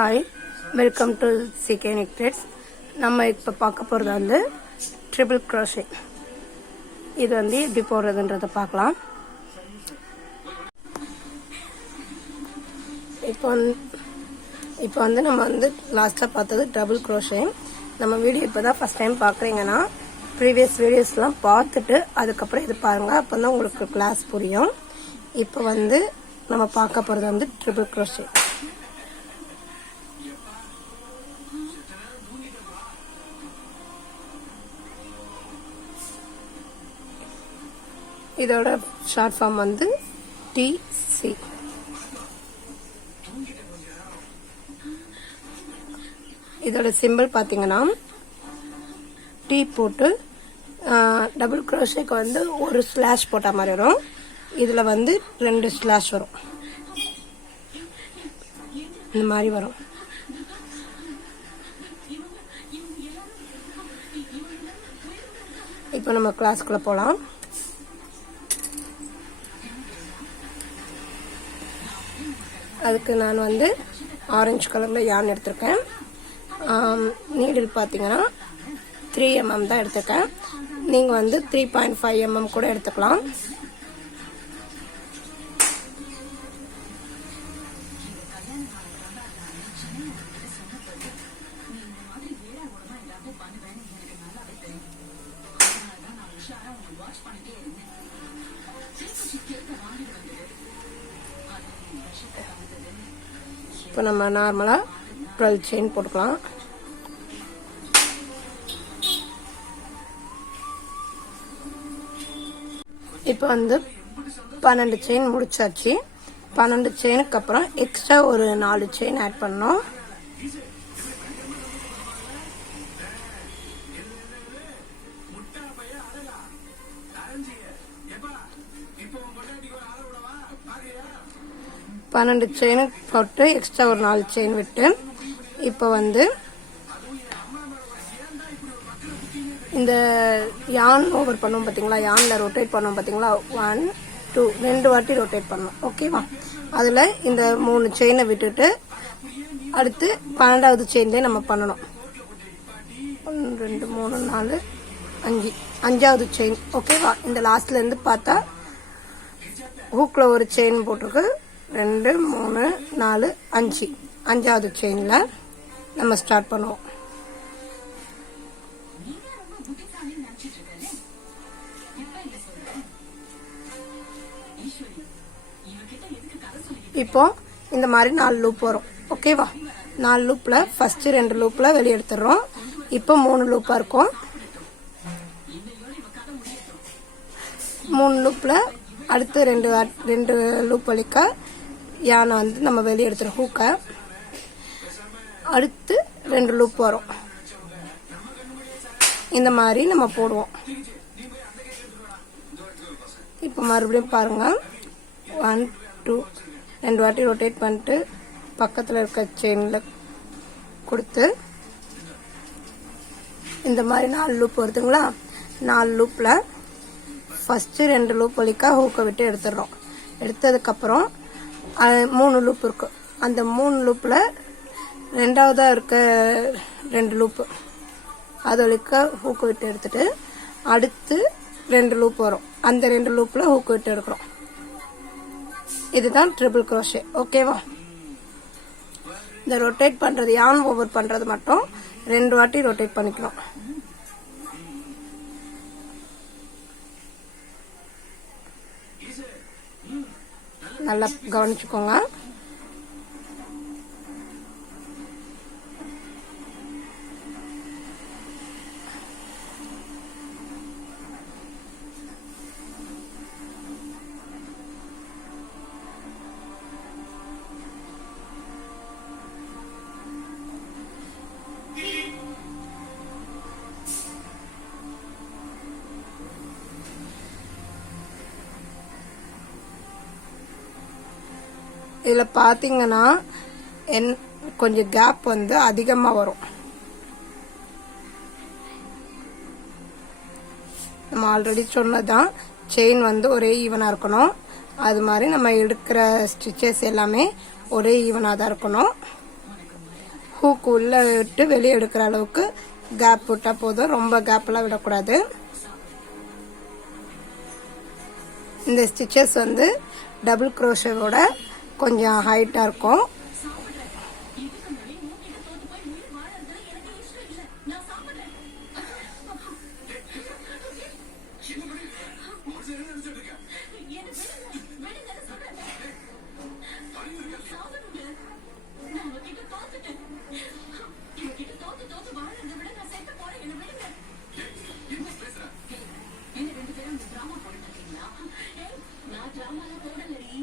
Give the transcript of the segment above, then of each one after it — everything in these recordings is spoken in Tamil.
Hi, welcome to CK necklets. நம்ம இப்போ பார்க்க போகிறது வந்து ட்ரிபிள் க்ரோஷே. இது வந்து எப்படி போடுறதுன்றதை பார்க்கலாம். இப்போ வந்து நம்ம வந்து லாஸ்ட்டாக பார்த்தது டபுள் க்ரோஷே. நம்ம வீடியோ இப்போ தான் ஃபஸ்ட் டைம் பார்க்குறீங்கன்னா ப்ரீவியஸ் வீடியோஸ்லாம் பார்த்துட்டு அதுக்கப்புறம் இது பாருங்கள். அப்போ தான் உங்களுக்கு கிளாஸ் புரியும். இப்போ வந்து நம்ம பார்க்க போகிறது வந்து ட்ரிபிள் க்ரோஷே. இதோட ஷார்ட் ஃபார்ம் வந்து டிசி. இதோட சிம்பிள் பார்த்தீங்கன்னா டி போட்டு டபுள் க்ரோஷேக்கு வந்து ஒரு ஸ்லாஷ் போட்ட மாதிரி வரும். இதில் வந்து 2 ஸ்லாஷ் வரும். இந்த மாதிரி வரும். இப்போ நம்ம கிளாஸ்க்குள்ளே போகலாம். அதுக்கு நான் வந்து ஆரஞ்சு கலரில் யான் எடுத்திருக்கேன். நீடில் பார்த்தீங்கன்னா 3 mm தான் எடுத்திருக்கேன். நீங்கள் வந்து 3.5 mm கூட எடுத்துக்கலாம். இப்போ நம்ம நார்மலாக 12 செயின் போட்டுக்கலாம். இப்போ வந்து 12 செயின் முடிச்சாச்சு. 12 செயினுக்கு அப்புறம் எக்ஸ்ட்ரா ஒரு 4 செயின் ஆட் பண்ணோம். பன்னெண்டு செயின் போட்டு எக்ஸ்ட்ரா ஒரு 4 செயின் விட்டு இப்போ வந்து இந்த யான் ஓவர் பண்ணுவோம் பார்த்தீங்களா, யானில் ரொட்டேட் பண்ணுவோம் பார்த்தீங்களா, 1 2 2 வாட்டி ரொட்டேட் பண்ணோம். ஓகேவா? அதில் இந்த 3 செயினை விட்டுட்டு அடுத்து 12வது செயின்லேயே நம்ம பண்ணணும். 1 2 3 4 5 5வது செயின். ஓகேவா? இந்த லாஸ்ட்லேருந்து பார்த்தா ஹூக்கில் ஒரு செயின் போட்டிருக்கு. 2 3 4 5 5வது செயினில் நம்ம ஸ்டார்ட் பண்ணுவோம். இப்போ இந்த மாதிரி 4 லூப் வரும். ஓகேவா? 4 லூப்பில் ஃபஸ்ட்டு 2 லூப்பில் வெளியே எடுத்துடுறோம். இப்போ 3 லூப்பாக இருக்கும். 3 லூப்பில் அடுத்து 2 லூப் வலிக்க யானை வந்து நம்ம வெளியே எடுத்துரும். ஹூக்கை அடுத்து 2 லூப் வரும். இந்த மாதிரி நம்ம போடுவோம். இப்போ மறுபடியும் பாருங்க, 1 2 2 வாட்டி ரொட்டேட் பண்ணிட்டு பக்கத்தில் இருக்க செயினில் கொடுத்து இந்த மாதிரி 4 லூப் வருதுங்களா. 4 லூப்பில் ஃபஸ்ட்டு 2 லூப் வலிக்கா ஹூக்கை விட்டு எடுத்துடுறோம். எடுத்ததுக்கப்புறம் 3 லூப் இருக்கு. அந்த 3 லூப்பில் 2வதாக இருக்க 2 லூப்பு அது வலிக்க ஹூக்கு விட்டு எடுத்துட்டு அடுத்து 2 லூப் வரும். அந்த 2 லூப்பில் ஹூக்கு விட்டு எடுக்கிறோம். இதுதான் ட்ரிபிள் க்ரோஷே. ஓகேவா? இந்த ரொட்டேட் பண்ணுறது, யான் ஓவர் பண்ணுறது மட்டும் 2 வாட்டி ரொட்டேட் பண்ணிக்கணும். நல்லா கவனிச்சுக்கோங்க. இதில் பார்த்தீங்கன்னா கொஞ்சம் கேப் வந்து அதிகமாக வரும். நம்ம ஆல்ரெடி சொன்னதான் செயின் வந்து ஒரே ஈவனாக இருக்கணும். அது மாதிரி நம்ம எடுக்கிற ஸ்டிச்சஸ் எல்லாமே ஒரே ஈவனாக தான் இருக்கணும். ஹூக்கு உள்ளே விட்டு வெளியே எடுக்கிற அளவுக்கு கேப் விட்டால் போதும். ரொம்ப கேப்லாம் விடக்கூடாது. இந்த ஸ்டிச்சஸ் வந்து டபுள் க்ரோஷேவோட கொஞ்சம் ஹைட்டாக இருக்கும்.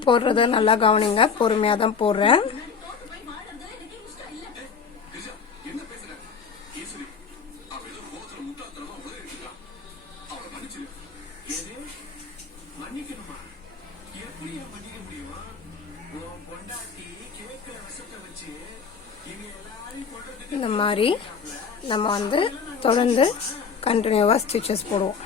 போடுறத நல்லா கவனிங்க. பொறுமையாக தான் போடுறேன். இந்த மாதிரி நம்ம வந்து தொடர்ந்து கண்டினியூவாக ஸ்டிச்சஸ் போடுவோம்.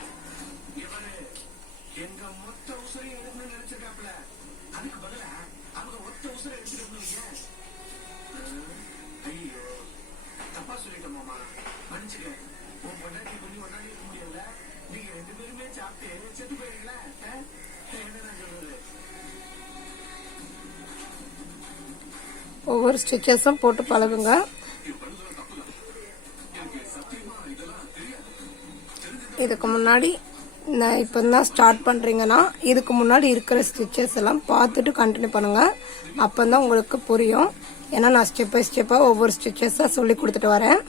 ஒவ்வொரு ஸ்டிச்சஸும் போட்டு பழகுங்க. இதுக்கு முன்னாடி நான் இப்போ தான் ஸ்டார்ட் பண்ணுறீங்கன்னா இதுக்கு முன்னாடி இருக்கிற ஸ்டிச்சஸ் எல்லாம் பார்த்துட்டு கண்டினியூ பண்ணுங்கள். அப்போ தான் உங்களுக்கு புரியும். ஏன்னா நான் ஸ்டெப் பை ஸ்டெப்பாக ஒவ்வொரு ஸ்டிச்சஸாக சொல்லி கொடுத்துட்டு வரேன்.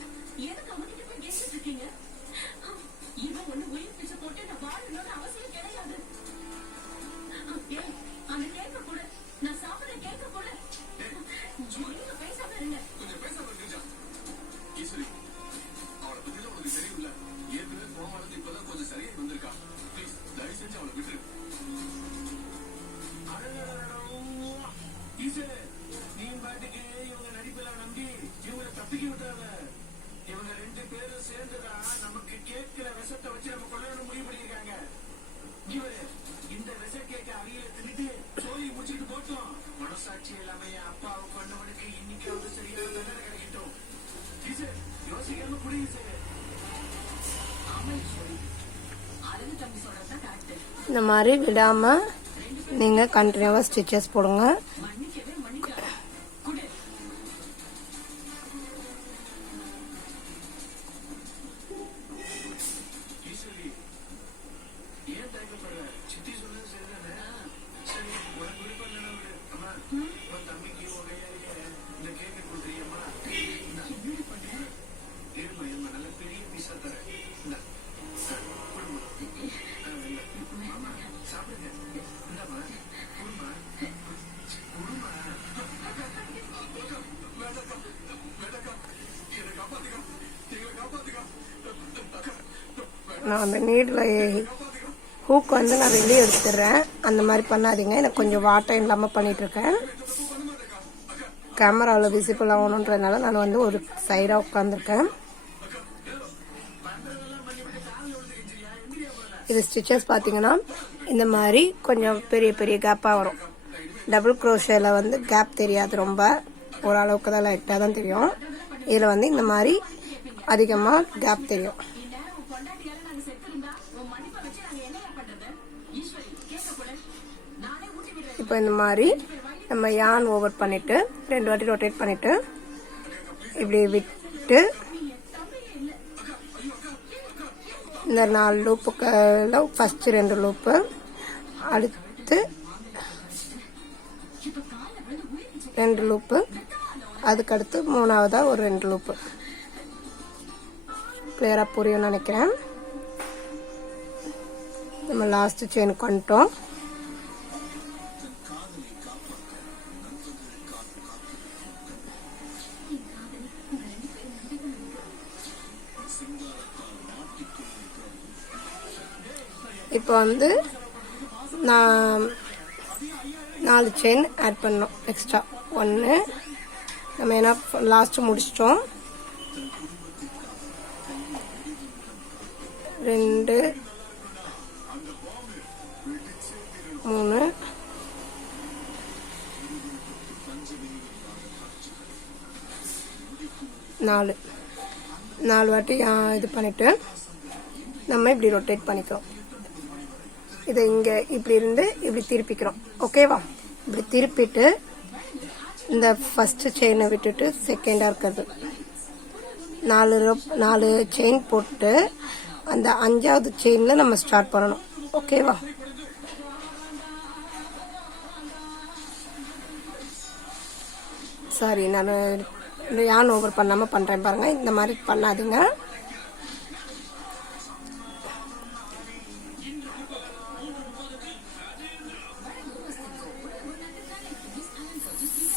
இந்த மாதிரி விடாம நீங்க கண்டினியூவா ஸ்டிச்சஸ் போடுங்க. நான் அந்த நீடில் ஹூக் வந்து நான் வெளியே எடுத்துடுறேன். அந்த மாதிரி பண்ணாதீங்க. எனக்கு கொஞ்சம் வாட்டம் இல்லாமல் பண்ணிகிட்ருக்கேன். கேமராவில் விசிபிள் ஆகணுன்றதுனால நான் வந்து ஒரு சைடாக உட்காந்துருக்கேன். இது ஸ்டிச்சஸ் பார்த்தீங்கன்னா இந்த மாதிரி கொஞ்சம் பெரிய பெரிய கேப்பாக வரும். டபுள் க்ரோஷேல வந்து கேப் தெரியாது. ரொம்ப ஓரளவுக்கு தான் லைட்டாக தான் தெரியும். இதில் வந்து இந்த மாதிரி அதிகமாக கேப் தெரியும். இப்போ இந்த மாதிரி நம்ம யான் ஓவர் பண்ணிட்டு 2 வாட்டி ரொட்டேட் பண்ணிட்டு இப்படி விட்டு இந்த 4 லூப்புக்கு ஃபர்ஸ்ட் 2 லூப்பு, அடுத்து 2 லூப்பு, அதுக்கடுத்து 3ஆவதா ஒரு 2 லூப்பு. கிளியரா புரியும் நினைக்கிறேன். நம்ம லாஸ்ட் செயினுக்கு வந்துட்டோம். இப்போ வந்து நான் 4 செயின் ஆட் பண்ணோம் எக்ஸ்ட்ரா. 1 நம்ம ஏன்னா லாஸ்ட் முடிச்சிட்டோம். 2 3 4 4 வாட்டி இது பண்ணிவிட்டு நம்ம இப்படி ரொட்டேட் பண்ணிக்கிறோம். இதை இங்கே இப்படி இருந்து இப்படி திருப்பிக்கிறோம். ஓகேவா? இப்படி திருப்பிட்டு இந்த ஃபஸ்ட்டு செயினை விட்டுட்டு செகண்டாக இருக்கிறது 4 செயின் போட்டு அந்த 5வது செயினில் நம்ம ஸ்டார்ட் பண்ணணும். ஓகேவா? சாரி, நான் யான் ஓவர் பண்ணாமல் பண்ணுறேன் பாருங்கள். இந்த மாதிரி பண்ணாதீங்க.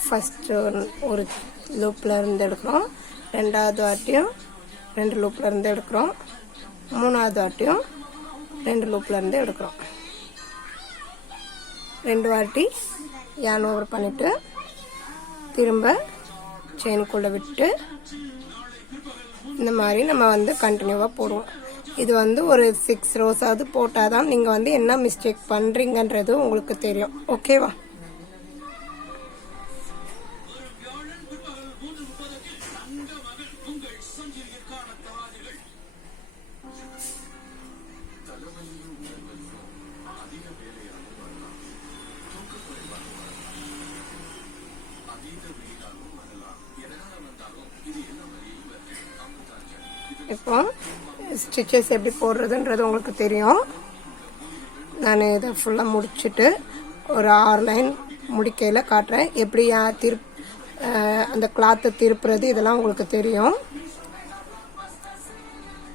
ஃபஸ்ட்டு ஒரு லூப்பில் இருந்து எடுக்கிறோம், 2வது வாட்டியும் 2 லூப்பில் இருந்து எடுக்கிறோம், 3வது வாட்டியும் 2 லூப்பில் இருந்து எடுக்கிறோம். 2 வாட்டி யான் ஓவர் பண்ணிவிட்டு திரும்ப செயினுக்குள்ளே விட்டு இந்த மாதிரி நம்ம கண்டினியூவாக போடுவோம். இது ஒரு 6 ரோஸாவது போட்டால் தான் நீங்கள் என்ன மிஸ்டேக் பண்ணுறீங்கன்றது உங்களுக்கு தெரியும். ஓகேவா? இப்போ ஸ்டிச்சஸ் எப்படி போடுறதுன்றது உங்களுக்கு தெரியும். நான் இதை ஃபுல்லாக முடிச்சுட்டு ஒரு 6 லைன் முடிக்கையில் காட்டுறேன். எப்படி அந்த கிளாத்தை திருப்புறது இதெல்லாம் உங்களுக்கு தெரியும்.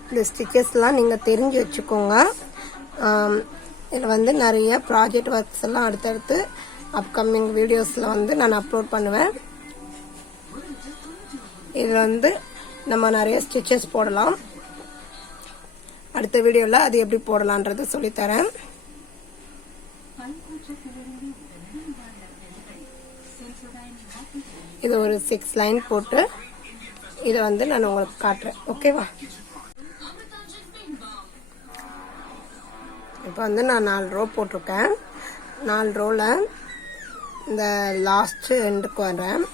இந்த ஸ்டிச்சஸ்லாம் நீங்கள் தெரிஞ்சு வச்சுக்கோங்க. இதில் நிறைய ப்ராஜெக்ட் ஒர்க்ஸ் எல்லாம் அடுத்தடுத்து அப்கமிங் வீடியோஸில் நான் அப்லோட் பண்ணுவேன். இதில் நம்ம நிறைய ஸ்டிச்சஸ் போடலாம். அடுத்த வீடியோவில் அது எப்படி போடலான்றது சொல்லித்தரேன். இது ஒரு 6 லைன் போட்டு இதை நான் உங்களுக்கு காட்டுறேன். ஓகேவா? இப்போ நான் 4 ரோ போட்டிருக்கேன். 4 ரோவில் இந்த லாஸ்ட் எண்டுக்கு வரேன்.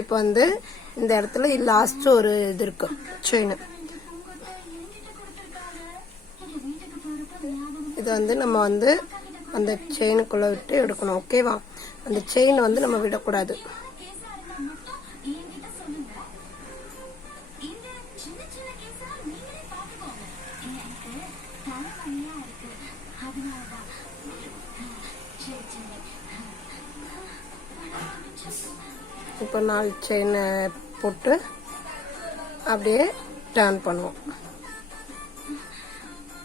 இப்போ இந்த இடத்துல லாஸ்ட் ஒரு இது இருக்கு செயின். இது நம்ம அந்த செயினுக்குள்ள விட்டு எடுக்கணும். ஓகேவா? அந்த செயின் நம்ம விடக்கூடாது. இப்போ 4 செயினை போட்டு அப்படியே டர்ன் பண்ணுவோம்.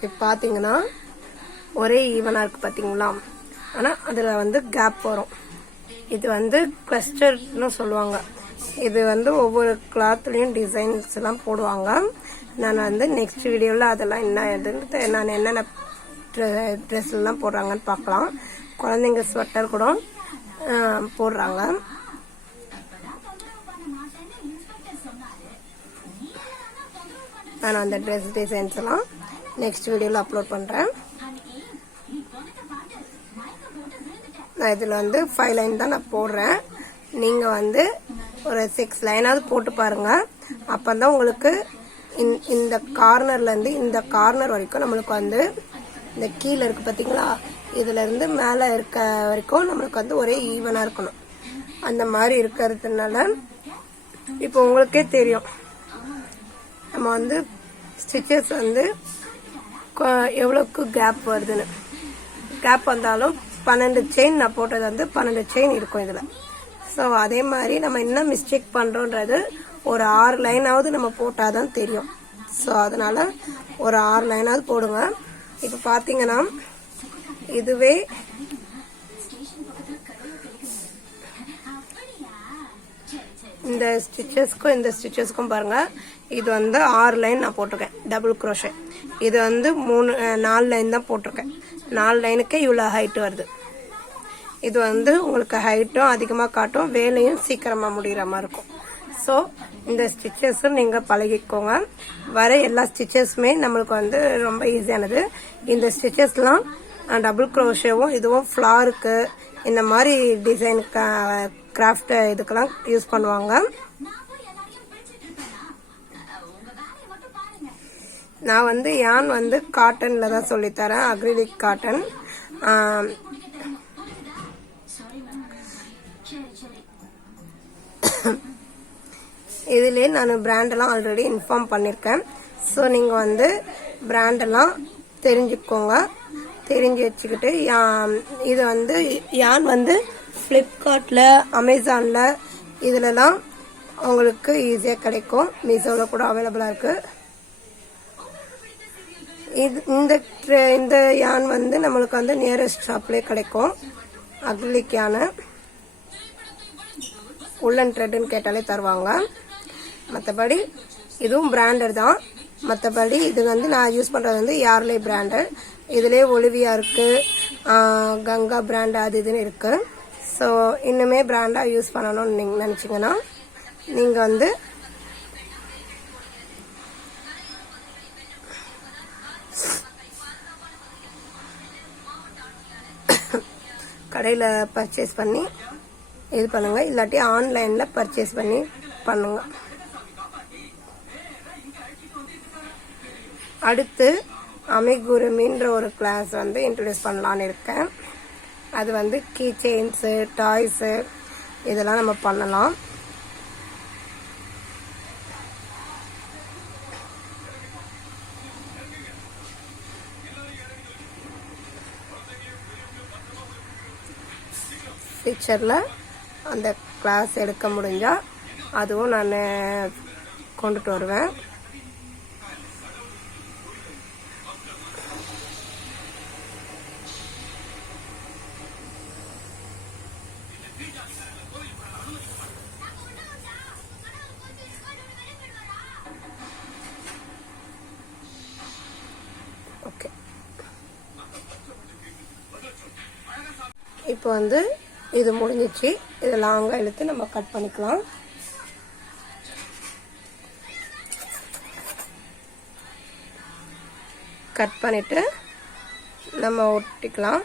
இப்போ பார்த்தீங்கன்னா ஒரே ஈவனாக இருக்குது பார்த்தீங்களா? ஆனால் அதில் கேப் வரும். இது கிளஸ்டர்னு சொல்லுவாங்க. இது ஒவ்வொரு கிளாத்லேயும் டிசைன்ஸ் எல்லாம் போடுவாங்க. நான் நெக்ஸ்ட் வீடியோவில் அதெல்லாம் என்ன எதுன்னு நான் என்னென்ன ட்ரெஸ்லாம் போடுறாங்கன்னு பார்க்கலாம். குழந்தைங்க ஸ்வெட்டர் கூட போடுறாங்க. நான் அந்த ட்ரெஸ் டிசைன்ஸ் எல்லாம் நெக்ஸ்ட் வீடியோவில் அப்லோட் பண்ணுறேன். நான் இதில் 5 லைன் தான் நான் போடுறேன். நீங்கள் ஒரு 6 லைனாவது போட்டு பாருங்கள். அப்போ தான் உங்களுக்கு இந்த கார்னர்லேருந்து இந்த கார்னர் வரைக்கும் நம்மளுக்கு இந்த கீழே இருக்குது பார்த்தீங்களா, இதிலேருந்து மேலே இருக்க வரைக்கும் நம்மளுக்கு ஒரே ஈவனாக இருக்கணும். அந்த மாதிரி இருக்கிறதுனால இப்போ உங்களுக்கே தெரியும் நம்ம ஸ்டிச்சஸ் எவ்வளோக்கு கேப் வருதுன்னு. கேப் வந்தாலும் 12 செயின் நான் போட்டது 12 செயின் இருக்கும் இதில். ஸோ அதே மாதிரி நம்ம என்ன மிஸ்டேக் பண்ணுறோன்றது ஒரு 6 லைனாவது நம்ம போட்டால் தான் தெரியும். ஸோ அதனால் ஒரு 6 லைனாவது போடுங்க. இப்போ பார்த்தீங்கன்னா இதுவே இந்த ஸ்டிச்சஸ்க்கும் இந்த ஸ்டிச்சஸ்க்கும் பாருங்கள், இது வந்து 6 லைன் நான் போட்டிருக்கேன் டபுள் க்ரோஷே. இது வந்து 4 லைன் தான் போட்டிருக்கேன். 4 லைனுக்கே இவ்வளோ ஹைட்டு வருது. இது வந்து உங்களுக்கு ஹைட்டும் அதிகமாக காட்டும், வேலையும் சீக்கிரமாக முடிகிற மாதிரி இருக்கும். ஸோ இந்த ஸ்டிச்சஸும் நீங்கள் பழகிக்கோங்க. வர எல்லா ஸ்டிச்சஸுமே நம்மளுக்கு வந்து ரொம்ப ஈஸியானது. இந்த ஸ்டிச்சஸ்லாம் டபுள் க்ரோஷேவும் இதுவும் ஃப்ளாருக்கு இந்த மாதிரி டிசைன் கிராஃப்ட் இதுக்கெல்லாம் யூஸ் பண்ணுவாங்க. நான் வந்து யான் வந்து காட்டனில் தான் சொல்லித்தரேன், அக்ரிலிக் காட்டன். இதிலே நான் பிராண்டெல்லாம் ஆல்ரெடி இன்ஃபார்ம் பண்ணியிருக்கேன். ஸோ நீங்கள் வந்து பிராண்டெல்லாம் தெரிஞ்சுக்கோங்க. தெரிஞ்சு வச்சுக்கிட்டு இது வந்து யான் வந்து ஃப்ளிப்கார்ட்டில், அமேசானில் இதிலலாம் உங்களுக்கு ஈஸியாக கிடைக்கும். மீஷோவில் கூட அவைலபிளாக இருக்குது. இந்த யான் வந்து நம்மளுக்கு வந்து நியரஸ்ட் ஷாப்லேயே கிடைக்கும். அக்ரிலிக் யானை உள்ளன் த்ரெட்டுன்னு கேட்டாலே தருவாங்க. மற்றபடி இதுவும் பிராண்டட் தான். மற்றபடி இது வந்து நான் யூஸ் பண்ணுறது வந்து யார்லே பிராண்டு. இதிலே ஒலிவியா இருக்குது, கங்கா பிராண்டு, அது இதுன்னு இருக்குது. ஸோ இன்னுமே பிராண்டாக யூஸ் பண்ணணும்னு நீங்கள் நினச்சிங்கன்னா நீங்கள் வந்து கடையில் பர்ச்சேஸ் பண்ணி இது பண்ணுங்கள், இல்லாட்டி ஆன்லைனில் பர்ச்சேஸ் பண்ணி பண்ணுங்க. அடுத்து அமிகுருமின்ற ஒரு கிளாஸ் வந்து இன்ட்ரடியூஸ் பண்ணலான்னு இருக்கேன். அது வந்து கீ செயின்ஸு, டாய்ஸு இதெல்லாம் நம்ம பண்ணலாம். ஃபியூச்சரில் அந்த கிளாஸ் எடுக்க முடிஞ்சால் அதுவும் நான் கொண்டுட்டு வருவேன். ஓகே, இப்போ வந்து இது முடிஞ்சிச்சு. இது லாங்காக இழுத்து நம்ம கட் பண்ணிக்கலாம். கட் பண்ணிவிட்டு நம்ம ஒட்டிக்கலாம்.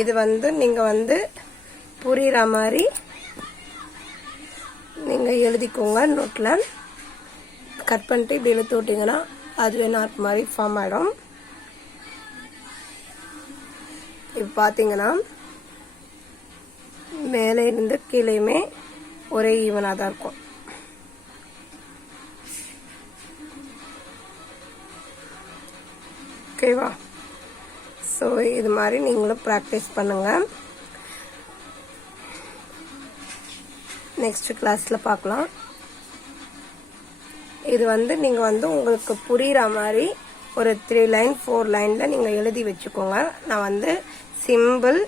இது வந்து நீங்கள் வந்து புரிகிற மாதிரி நீங்கள் எழுதிக்கோங்க நோட்டில். கட் பண்ணிட்டு இப்படி இழுத்து விட்டிங்கன்னா அதுவே நாட் மாதிரி ஃபார்ம் ஆகிடும். இப்போ பார்த்தீங்கன்னா மேலே இருந்து கீழேயுமே ஒரே ஈவனாக தான் இருக்கும். ஓகேவா? ஸோ இது மாதிரி நீங்களும் ப்ராக்டிஸ் பண்ணுங்கள். நெக்ஸ்ட் கிளாஸில் பார்க்கலாம். இது வந்து நீங்கள் வந்து உங்களுக்கு புரிகிற மாதிரி ஒரு 3 லைன் 4 லைனில் நீங்கள் எழுதி வச்சுக்கோங்க. நான் வந்து சிம்பிள்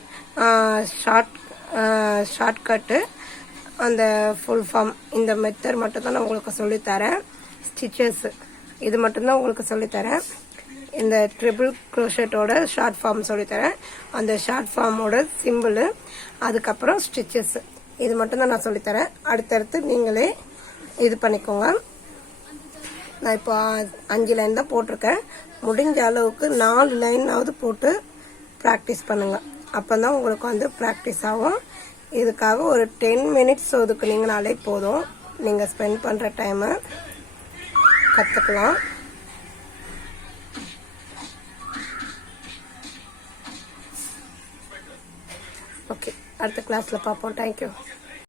ஷார்ட்கட்டு அந்த ஃபுல் ஃபார்ம் இந்த மெத்தட் மட்டும் தான் நான் உங்களுக்கு சொல்லித்தரேன். ஸ்டிச்சஸ்ஸு இது மட்டும்தான் உங்களுக்கு சொல்லித்தரேன். இந்த ட்ரிபிள் க்ரோஷெட்டோட ஷார்ட் ஃபார்ம் சொல்லித்தரேன். அந்த ஷார்ட் ஃபார்மோட சிம்பிள், அதுக்கப்புறம் ஸ்டிச்சஸ்ஸு இது மட்டும்தான் நான் சொல்லித்தரேன். அடுத்தடுத்து நீங்களே இது பண்ணிக்கோங்க. நான் இப்போ 5 லைன் தான் போட்டிருக்கேன். முடிஞ்ச அளவுக்கு 4 லைனாவது போட்டு ப்ராக்டிஸ் பண்ணுங்கள். அப்போ தான் உங்களுக்கு வந்து ப்ராக்டிஸ் ஆகும். இதுக்காக ஒரு 10 மினிட்ஸ் ஒதுக்குனீங்கனாலே போதும். நீங்கள் ஸ்பெண்ட் பண்ணுற டைமை கற்றுக்கலாம். ஓகே, அடுத்த கிளாஸில் பார்ப்போம். தேங்க்யூ.